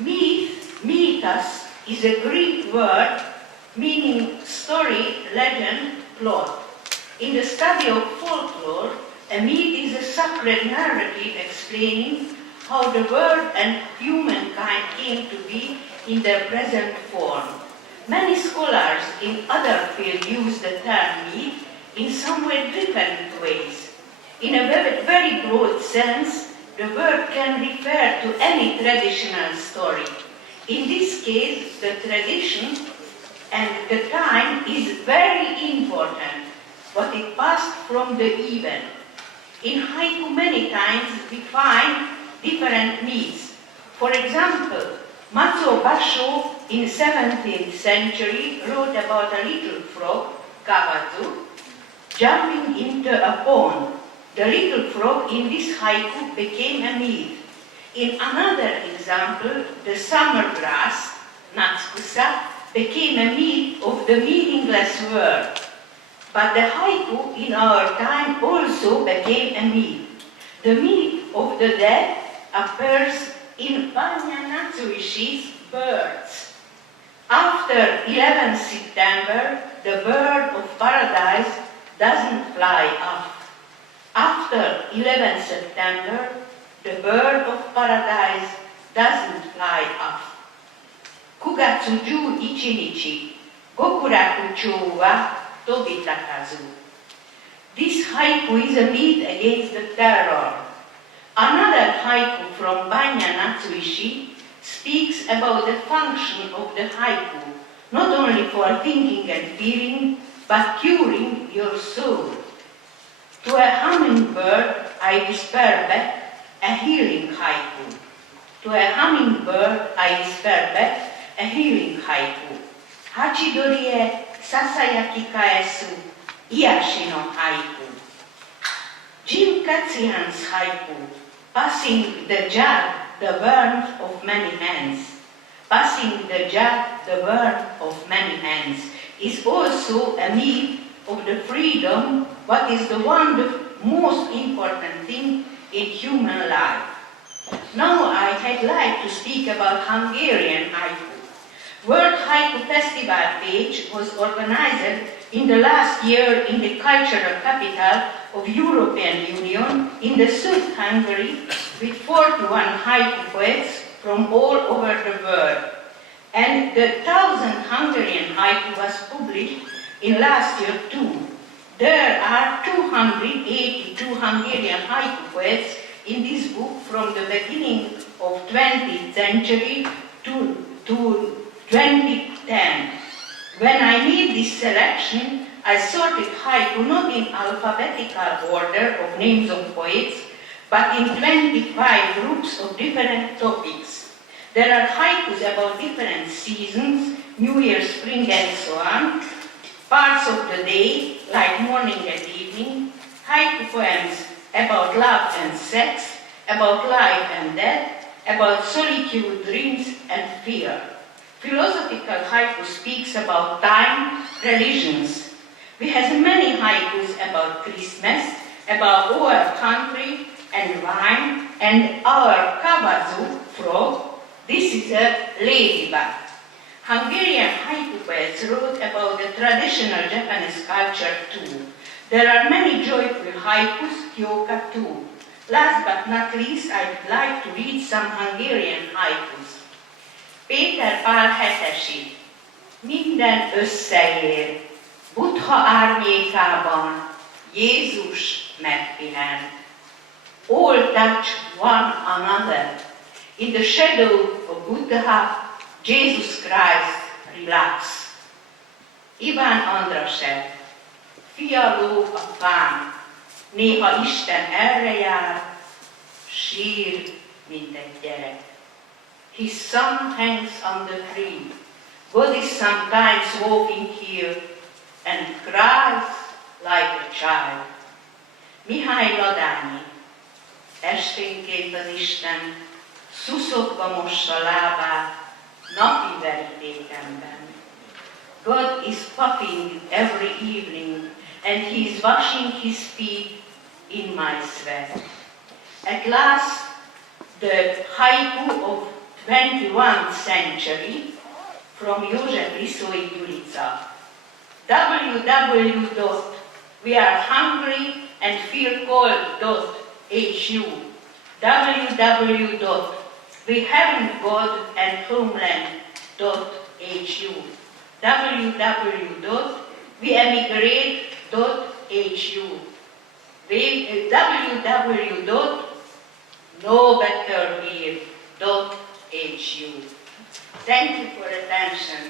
Mythos is a Greek word meaning story, legend, plot. In the study of folklore, a myth is a sacred narrative explaining how the world and humankind came to be in their present form. Many scholars in other fields use the term myth in somewhat different ways. In a very broad sense, the word can refer to any traditional story. In this case, the tradition and the time is very important, what it passed from the event. In haiku, many times we find different myths. For example, Matsuo Basho in 17th century wrote about a little frog, Kawazu, jumping into a pond. The little frog in this haiku became a myth. In another example, the summer grass, Natsukusa, became a myth of the meaningless world. But the haiku in our time also became a myth. The myth of the dead appears in Banya Natsuishi's Birds. After 11th September, the bird of paradise doesn't fly up. After 11th September, the bird of paradise doesn't fly up. Kugatsuju ichinichi, gokuraku chou wa tobitakazu. This haiku is a myth against the terror. Another haiku from Banya Natsuishi speaks about the function of the haiku, not only for thinking and feeling, but curing your soul. To a hummingbird, I whisper back a healing haiku. To a hummingbird, I whisper back a healing haiku. Hachidori e sasayaki kaesu iyashi no haiku. Jim Katzian's haiku, passing the jug, the warmth of many hands. Passing the jug, the warmth of many hands, is also a myth of the freedom, what is the most important thing in human life. Now I'd like to speak about Hungarian haiku. World Haiku Festival page was organized in the last year in the cultural capital of European Union in the South Hungary with 41 haiku poets from all over the world. And the 1000th Hungarian haiku was published in last year too. There are 282 Hungarian haiku poets in this book from the beginning of 20th century to 2010. When I made this selection, I sorted haiku not in alphabetical order of names of poets, but in 25 groups of different topics. There are haikus about different seasons, New Year, spring, and so on, parts of the day, like morning and evening, haiku poems about love and sex, about life and death, about solitude, dreams, and fear. Philosophical haiku speaks about time, religions. We have many haikus about Christmas, about our country and wine, and our kawazu, frog. This is a ladybug. Hungarian haiku poets wrote about the traditional Japanese culture too. There are many joyful haikus, kyoka too. Last but not least, I'd like to read some Hungarian haikus. Péter Pál hetesi. Minden összeér. Buddha árnyékában Jézus megpihen. All touch one another. In the shadow of Buddha, Jesus Christ relax. Iván Andrasev. Fia lóg a fán. Néha Isten erre jár, sír, mint egy gyerek. His son hangs on the tree. God is sometimes walking here and cries like a child. Mihály Ladányi. Esténként az Isten szuszogva mossa lábát napi verítékemben. God is puffing every evening and he is washing his feet in my sweat. At last, the haiku of 21st century from József Liszói Gyurica. www.wearehungryandfeelcold.hu www.wehaven'tgodandhomeland.hu www.weemigrate.hu www.knowbetterhere.hu. Thank you for attention.